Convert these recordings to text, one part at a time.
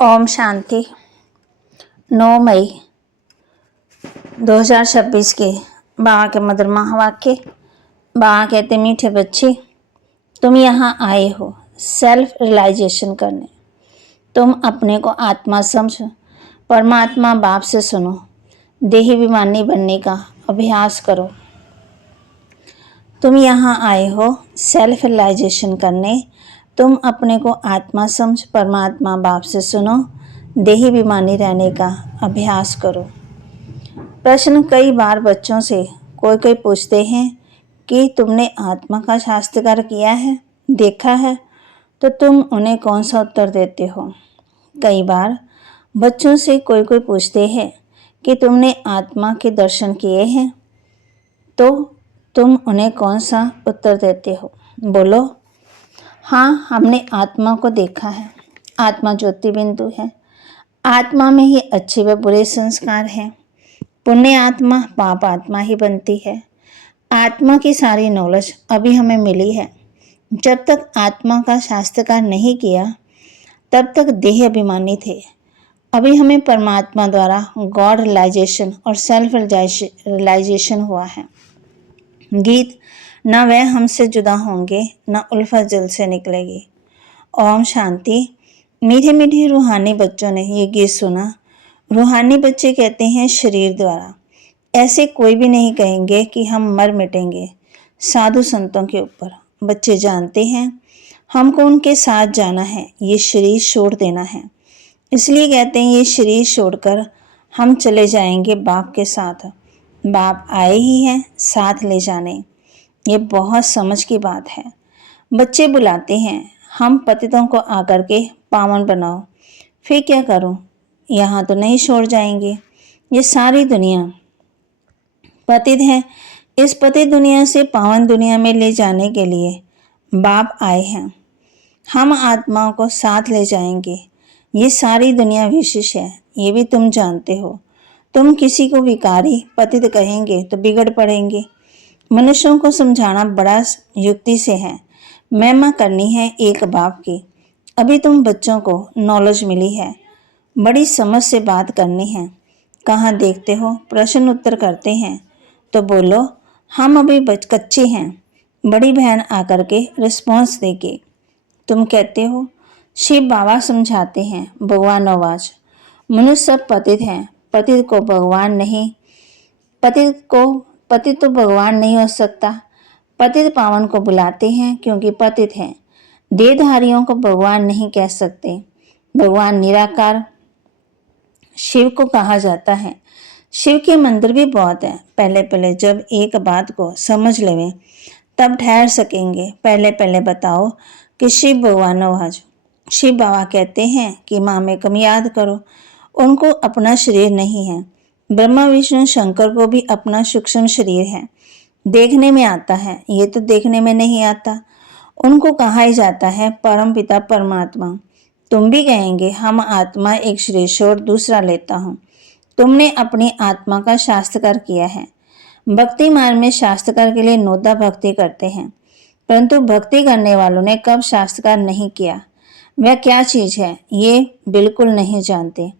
ओम शांति। 9 मई 2026 के बाबा के मधुर महावाक्य। बाबा कहते, मीठे बच्चे, तुम यहाँ आए हो सेल्फ रियलाइजेशन करने। तुम अपने को आत्मा समझो, परमात्मा बाप से सुनो, देही अभिमानी बनने का अभ्यास करो। तुम यहाँ आए हो सेल्फ रियलाइजेशन करने। तुम अपने को आत्मा समझ, परमात्मा बाप से सुनो, देही अभिमानी रहने का अभ्यास करो। प्रश्न कई बार बच्चों से कोई पूछते हैं कि तुमने आत्मा का साक्षात्कार किया है, देखा है, तो तुम उन्हें कौन सा उत्तर देते हो? कई बार बच्चों से कोई पूछते हैं कि तुमने आत्मा के दर्शन किए हैं, तो तुम उन्हें कौन सा उत्तर देते हो? बोलो, हाँ, हमने आत्मा को देखा है। आत्मा ज्योति बिंदु है। आत्मा में ही अच्छे व बुरे संस्कार हैं। पुण्य आत्मा पाप आत्मा ही बनती है। आत्मा की सारी नॉलेज अभी हमें मिली है। जब तक आत्मा का साक्षात्कार नहीं किया, तब तक देह अभिमानी थे। अभी हमें परमात्मा द्वारा गॉड रियलाइजेशन और सेल्फ रियलाइजेशन हुआ है। गीत, न वह हमसे जुदा होंगे, न उल्फत जल से निकलेगी। ओम शांति। मीठे मीठे रूहानी बच्चों ने ये गीत सुना। रूहानी बच्चे कहते हैं शरीर द्वारा। ऐसे कोई भी नहीं कहेंगे कि हम मर मिटेंगे साधु संतों के ऊपर। बच्चे जानते हैं हमको उनके साथ जाना है, ये शरीर छोड़ देना है। इसलिए कहते हैं ये शरीर छोड़कर हम चले जाएंगे बाप के साथ। बाप आए ही हैं साथ ले जाने। ये बहुत समझ की बात है। बच्चे बुलाते हैं, हम पतितों को आकर के पावन बनाओ। फिर क्या करूं? यहाँ तो नहीं छोड़ जाएंगे। ये सारी दुनिया पतित है। इस पतित दुनिया से पावन दुनिया में ले जाने के लिए बाप आए हैं। हम आत्माओं को साथ ले जाएंगे। ये सारी दुनिया विशेष है, ये भी तुम जानते हो। तुम किसी को विकारी पतित कहेंगे तो बिगड़ पड़ेंगे। मनुष्यों को समझाना बड़ा युक्ति से है। महिमा करनी है एक बाप की। अभी तुम बच्चों को नॉलेज मिली है, बड़ी समझ से बात करनी है। कहाँ देखते हो प्रश्न उत्तर करते हैं तो बोलो, हम अभी कच्चे हैं। बड़ी बहन आकर के रिस्पॉन्स देके तुम कहते हो शिव बाबा समझाते हैं भगवान आवाज। मनुष्य सब पतित हैं, पतित को भगवान नहीं, पतित तो भगवान नहीं हो सकता। पतित पावन को बुलाते हैं क्योंकि पतित हैं। देहधारियों को भगवान नहीं कह सकते। भगवान निराकार शिव को कहा जाता है। शिव के मंदिर भी बहुत हैं। पहले जब एक बात को समझ लेवें तब ठहर सकेंगे। पहले बताओ कि शिव भगवान आवाज। शिव बाबा कहते हैं कि माँ में कम याद करो। उनको अपना शरीर नहीं है। ब्रह्मा विष्णु शंकर को भी अपना सूक्ष्म शरीर है। देखने में आता है, ये तो देखने में नहीं आता। उनको कहा ही जाता है परम पिता परमात्मा। तुम भी कहेंगे हम आत्मा एक शरीर छोड़ दूसरा लेता हूँ। तुमने अपनी आत्मा का साक्षात्कार किया है। भक्ति मार्ग में साक्षात्कार के लिए नोदा भक्ति करते हैं, परंतु भक्ति करने वालों ने कब साक्षात्कार नहीं किया, वह क्या चीज है ये बिल्कुल नहीं जानते।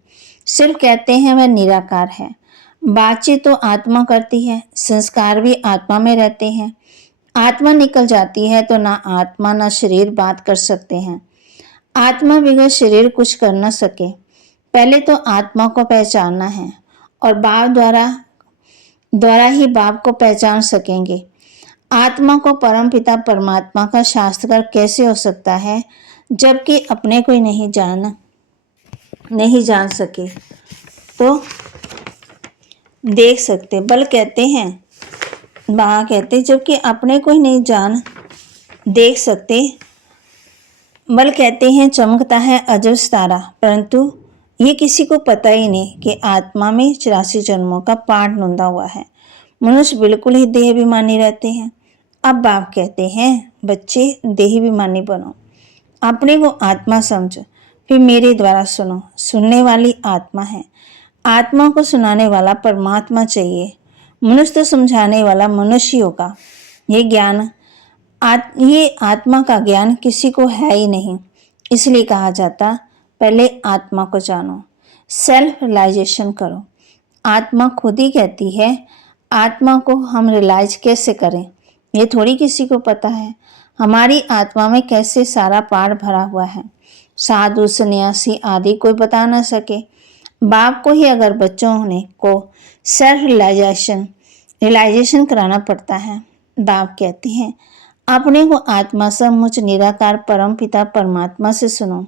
सिर्फ कहते हैं वह निराकार है। बातचीत तो आत्मा करती है, संस्कार भी आत्मा में रहते हैं। आत्मा निकल जाती है तो ना आत्मा ना शरीर बात कर सकते हैं। आत्मा बगैर शरीर कुछ कर न सके। पहले तो आत्मा को पहचानना है और बाप द्वारा ही बाप को पहचान सकेंगे। आत्मा को परम पिता परमात्मा का साक्षात्कार कैसे हो सकता है जबकि अपने को ही नहीं जान सके तो देख सकते। बल कहते हैं, बाबा कहते जबकि अपने को ही नहीं जान देख सकते। बल कहते हैं चमकता है अजब तारा, परंतु ये किसी को पता ही नहीं कि आत्मा में 84 जन्मों का पाठ नोंदा हुआ है। मनुष्य बिल्कुल ही देह अभिमानी रहते हैं। अब बाप कहते हैं बच्चे देह अभिमानी बनो, अपने को आत्मा समझो, फिर मेरे द्वारा सुनो। सुनने वाली आत्मा है, आत्मा को सुनाने वाला परमात्मा चाहिए। मनुष्य तो समझाने वाला मनुष्य होगा। ये आत्मा का ज्ञान किसी को है ही नहीं। इसलिए कहा जाता पहले आत्मा को जानो, सेल्फ रियलाइजेशन करो। आत्मा खुद ही कहती है। आत्मा को हम रियलाइज कैसे करें, ये थोड़ी किसी को पता है। हमारी आत्मा में कैसे सारा पाठ भरा हुआ है, साधु सन्यासी आदि कोई बता ना सके। बाप को ही अगर बच्चों ने को सेल्फ रियलाइजेशन कराना पड़ता है। बाप कहते हैं अपने को आत्मा समुच निराकार परम पिता परमात्मा से सुनो।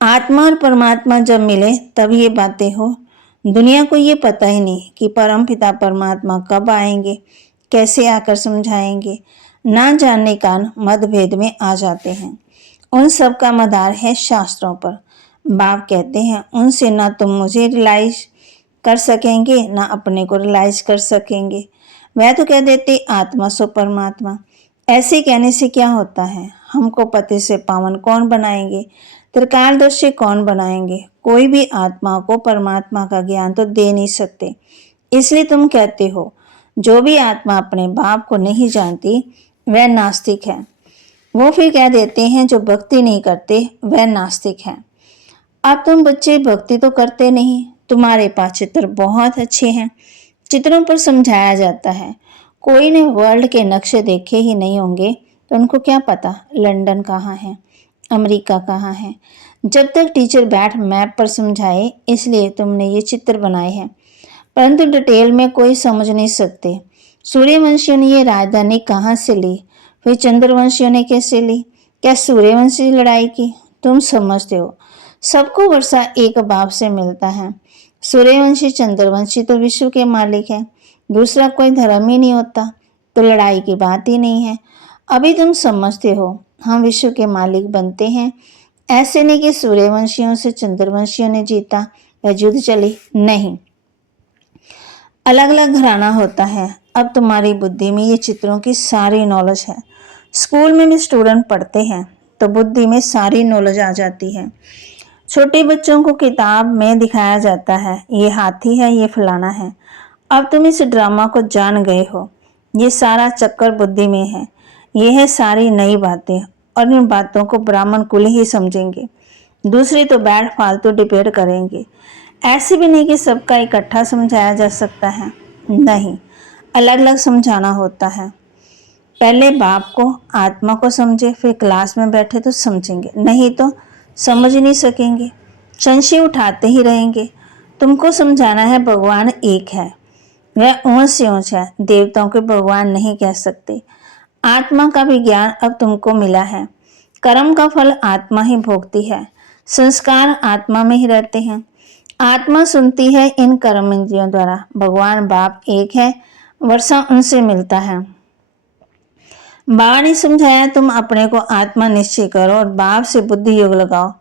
आत्मा और परमात्मा जब मिले तब ये बातें हो। दुनिया को ये पता ही नहीं कि परम पिता परमात्मा कब आएंगे, कैसे आकर समझाएंगे। ना जानने का मतभेद में आ जाते हैं। उन सब का मदार है शास्त्रों पर। बाप कहते हैं उनसे ना तुम मुझे रियलाइज कर सकेंगे, ना अपने को रियलाइज कर सकेंगे। वह तो कह देते आत्मा सो परमात्मा। ऐसे कहने से क्या होता है? हमको पति से पावन कौन बनाएंगे, त्रिकालदर्शी कौन बनाएंगे? कोई भी आत्मा को परमात्मा का ज्ञान तो दे नहीं सकते। इसलिए तुम कहते हो जो भी आत्मा अपने बाप को नहीं जानती वह नास्तिक है। वो फिर कह देते हैं जो भक्ति नहीं करते वह नास्तिक है। अब तुम बच्चे भक्ति तो करते नहीं, तुम्हारे पास चित्र बहुत अच्छे हैं, चित्रों पर समझाया जाता है। कोई ने वर्ल्ड के नक्शे देखे ही नहीं होंगे तो उनको क्या पता लंदन कहाँ है, अमेरिका कहाँ है। जब तक टीचर बैठ मैप पर समझाए इसलिए तुमने ये चित्र बनाए हैं, परंतु डिटेल में कोई समझ नहीं सकते। सूर्यवंशियों ने ये राजधानी कहाँ से ली, फिर चंद्रवंशियों ने कैसे ली, क्या सूर्यवंशी लड़ाई की? तुम समझते हो सबको वर्षा एक बाप से मिलता है। सूर्यवंशी चंद्रवंशी तो विश्व के मालिक है, दूसरा कोई धर्म ही नहीं होता, तो लड़ाई की बात ही नहीं है। अभी तुम समझते हो हम विश्व के मालिक बनते हैं। ऐसे नहीं कि सूर्यवंशियों से चंद्रवंशियों ने जीता या युद्ध चली, नहीं, अलग अलग घराना होता है। अब तुम्हारी बुद्धि में ये चित्रों की सारी नॉलेज है। स्कूल में भी स्टूडेंट पढ़ते हैं तो बुद्धि में सारी नॉलेज आ जाती है। छोटे बच्चों को किताब में दिखाया जाता है ये हाथी है, ये फलाना है। अब तुम इस ड्रामा को जान गए हो। ये सारा चक्कर बुद्धि में है। ये है सारी नई बातें और इन बातों को ब्राह्मण कुल ही समझेंगे, दूसरे तो बैठ फालतू डिबेट करेंगे। ऐसे भी नहीं कि सबका इकट्ठा समझाया जा सकता है, नहीं, अलग अलग समझाना होता है। पहले बाप को आत्मा को समझे, फिर क्लास में बैठे तो समझेंगे, नहीं तो समझ नहीं सकेंगे, संशय उठाते ही रहेंगे। तुमको समझाना है भगवान एक है, वह ऊंच से ऊंच है, देवताओं के भगवान नहीं कह सकते। आत्मा का भी ज्ञान अब तुमको मिला है। कर्म का फल आत्मा ही भोगती है, संस्कार आत्मा में ही रहते हैं। आत्मा सुनती है इन कर्म इंद्रियों द्वारा। भगवान बाप एक है, वर्षा उनसे मिलता है। बाबा ने समझाया तुम अपने को आत्मा निश्चय करो और बाप से बुद्धि योग लगाओ।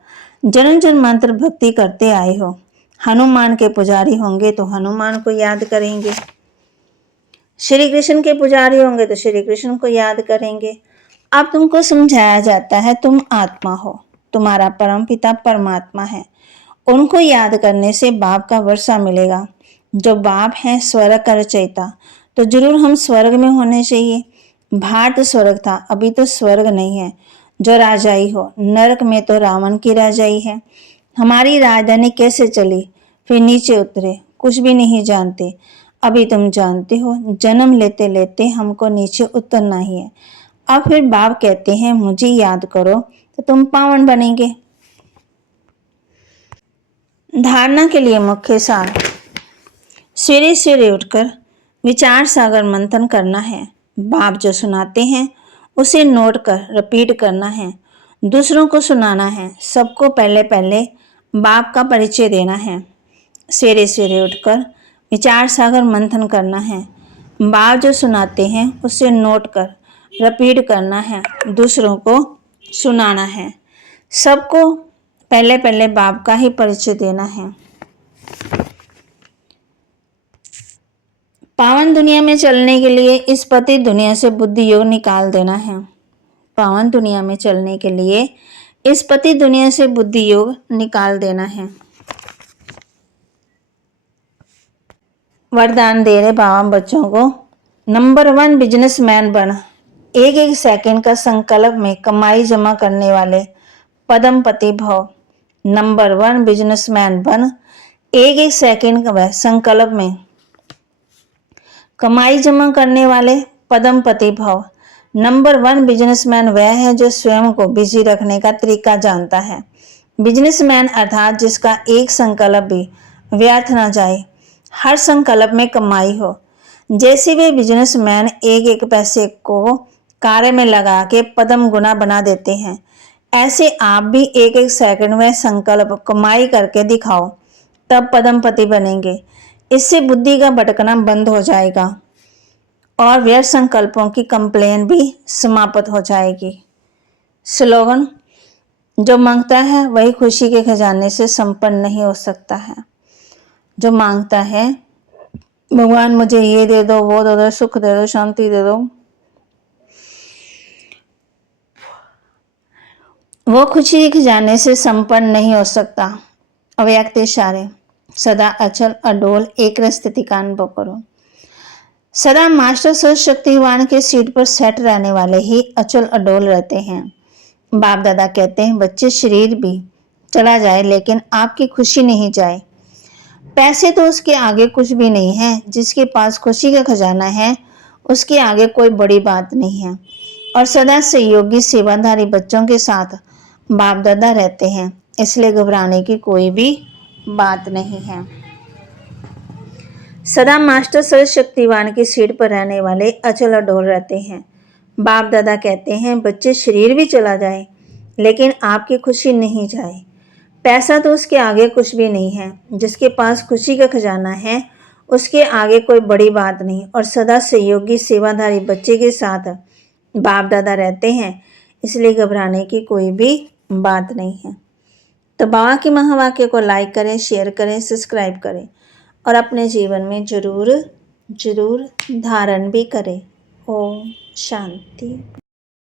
जन्म जन्मांतर भक्ति करते आए हो। हनुमान के पुजारी होंगे तो हनुमान को याद करेंगे, श्री कृष्ण के पुजारी होंगे तो श्री कृष्ण को याद करेंगे। अब तुमको समझाया जाता है तुम आत्मा हो, तुम्हारा परम पिता परमात्मा है, उनको याद करने से बाप का वर्षा मिलेगा। जो बाप है स्वर्ग का रचयिता, तो जरूर हम स्वर्ग में होने चाहिए। भारत स्वर्ग था, अभी तो स्वर्ग नहीं है जो राजाई हो। नरक में तो रावण की राजाई है। हमारी राजधानी कैसे चली, फिर नीचे उतरे, कुछ भी नहीं जानते। अभी तुम जानते हो जन्म लेते लेते हमको नीचे उतरना ही है। अब फिर बाप कहते हैं मुझे याद करो तो तुम पावन बनेंगे। धारणा के लिए मुख्य सार, सवेरे सवेरे उठकर विचार सागर मंथन करना है। बाप जो सुनाते हैं उसे नोट कर रिपीट करना है, दूसरों को सुनाना है। सबको पहले पहले बाप का परिचय देना है। सवेरे सवेरे उठकर विचार सागर मंथन करना है। बाप जो सुनाते हैं उसे नोट कर रिपीट करना है, दूसरों को सुनाना है। सबको पहले पहले बाप का ही परिचय देना है। पावन दुनिया में चलने के लिए इस पति दुनिया से बुद्धि योग निकाल देना है। पावन दुनिया में चलने के लिए इस पति दुनिया से बुद्धि योग निकाल देना है। वरदान दे रहे बाबा बच्चों को, नंबर 1 बिजनेसमैन बन। एक एक सेकंड का संकल्प में कमाई जमा करने वाले पदमपति भव। नंबर 1 बिजनेसमैन बन। एक एक सेकंड का संकल्प में कमाई जमा करने वाले पदमपति भव। नंबर 1 बिजनेसमैन वह है जो स्वयं को बिजी रखने का तरीका जानता है। बिजनेसमैन अर्थात जिसका एक संकल्प भी व्यर्थ ना जाए, हर संकल्प में कमाई हो। जैसे वे बिजनेसमैन एक एक पैसे को कार्य में लगा के पदम गुना बना देते हैं, ऐसे आप भी एक एक सेकंड में संकल्प कमाई करके दिखाओ, तब पदमपति बनेंगे। इससे बुद्धि का भटकना बंद हो जाएगा और व्यर्थ संकल्पों की कंप्लेन भी समाप्त हो जाएगी। स्लोगन, जो मांगता है वही खुशी के खजाने से संपन्न नहीं हो सकता है। जो मांगता है भगवान मुझे ये दे दो, वो दे दो, सुख दे दो, शांति दे दो, वो खुशी के खजाने से संपन्न नहीं हो सकता। अव्यक्त इशारे, सदा अचल अडोल एक स्थिति का अनुभव करो। सदा मास्टर सर्वशक्तिवान के सीट पर सेट रहने वाले ही अचल अडोल रहते हैं। बाप दादा कहते हैं बच्चे शरीर भी चला जाए लेकिन आपकी खुशी नहीं जाए। पैसे तो उसके आगे कुछ भी नहीं है। जिसके पास खुशी का खजाना है उसके आगे कोई बड़ी बात नहीं है। और सदा सहयोगी सेवाधारी बच्चों के साथ बाप दादा रहते हैं, इसलिए घबराने की कोई भी बात नहीं है। सदा मास्टर सर्वशक्तिवान की सीट पर रहने वाले अचल अडोल रहते हैं। बाप दादा कहते हैं बच्चे शरीर भी चला जाए लेकिन आपकी खुशी नहीं जाए। पैसा तो उसके आगे कुछ भी नहीं है। जिसके पास खुशी का खजाना है उसके आगे कोई बड़ी बात नहीं। और सदा सहयोगी सेवाधारी बच्चे के साथ बाप दादा रहते हैं, इसलिए घबराने की कोई भी बात नहीं है। तो बाबा के महावाक्य को लाइक करें, शेयर करें, सब्सक्राइब करें और अपने जीवन में जरूर जरूर धारण भी करें। ओम शांति।